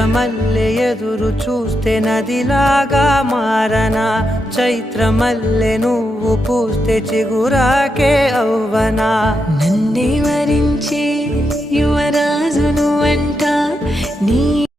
చంద్రమల్లె ఎదురు చూస్తే నదిలాగా మారనా, చైత్రమల్లె నువ్వు పూస్తే చిగురాకే అవ్వనా. నన్నే వరించే యువరాజును అంట నీ